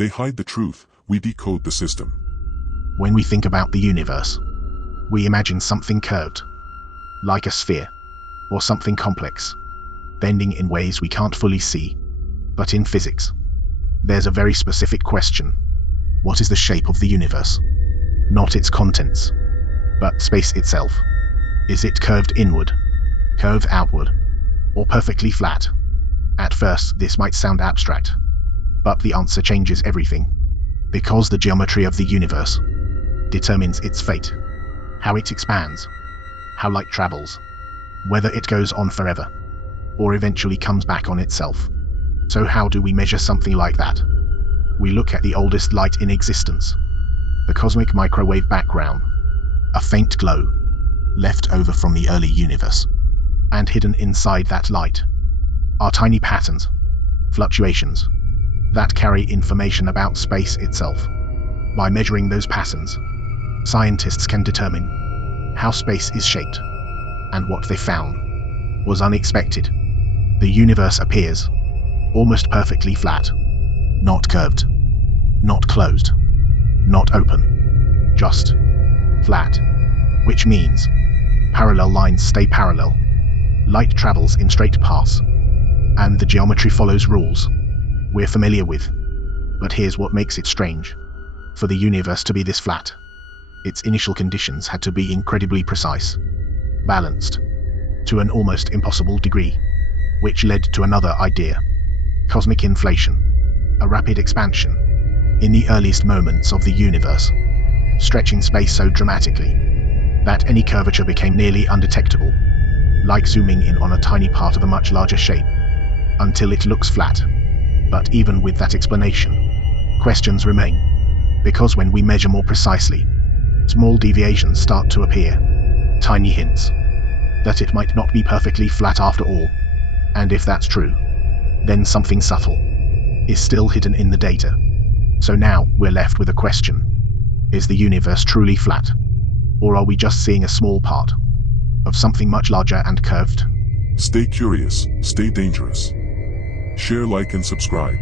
They hide the truth, we decode the system. When we think about the universe, we imagine something curved, like a sphere, or something complex, bending in ways we can't fully see. But in physics, there's a very specific question. What is the shape of the universe? Not its contents, but space itself. Is it curved inward, curved outward, or perfectly flat? At first, this might sound abstract, but the answer changes everything, because the geometry of the universe determines its fate, how it expands, how light travels, whether it goes on forever, or eventually comes back on itself. So how do we measure something like that? We look at the oldest light in existence, the cosmic microwave background, a faint glow, left over from the early universe. And hidden inside that light are tiny patterns, fluctuations, that carry information about space itself. By measuring those patterns, scientists can determine how space is shaped, and what they found was unexpected. The universe appears almost perfectly flat, not curved, not closed, not open, just flat, which means parallel lines stay parallel, light travels in straight paths, and the geometry follows rules we're familiar with. But here's what makes it strange. For the universe to be this flat, its initial conditions had to be incredibly precise, balanced, to an almost impossible degree, which led to another idea: cosmic inflation, a rapid expansion in the earliest moments of the universe, stretching space so dramatically that any curvature became nearly undetectable, like zooming in on a tiny part of a much larger shape, until it looks flat. But even with that explanation, questions remain, because when we measure more precisely, small deviations start to appear, tiny hints that it might not be perfectly flat after all. And if that's true, then something subtle is still hidden in the data. So now we're left with a question: is the universe truly flat? Or are we just seeing a small part of something much larger and curved? Stay curious, stay dangerous. Share, like, and subscribe.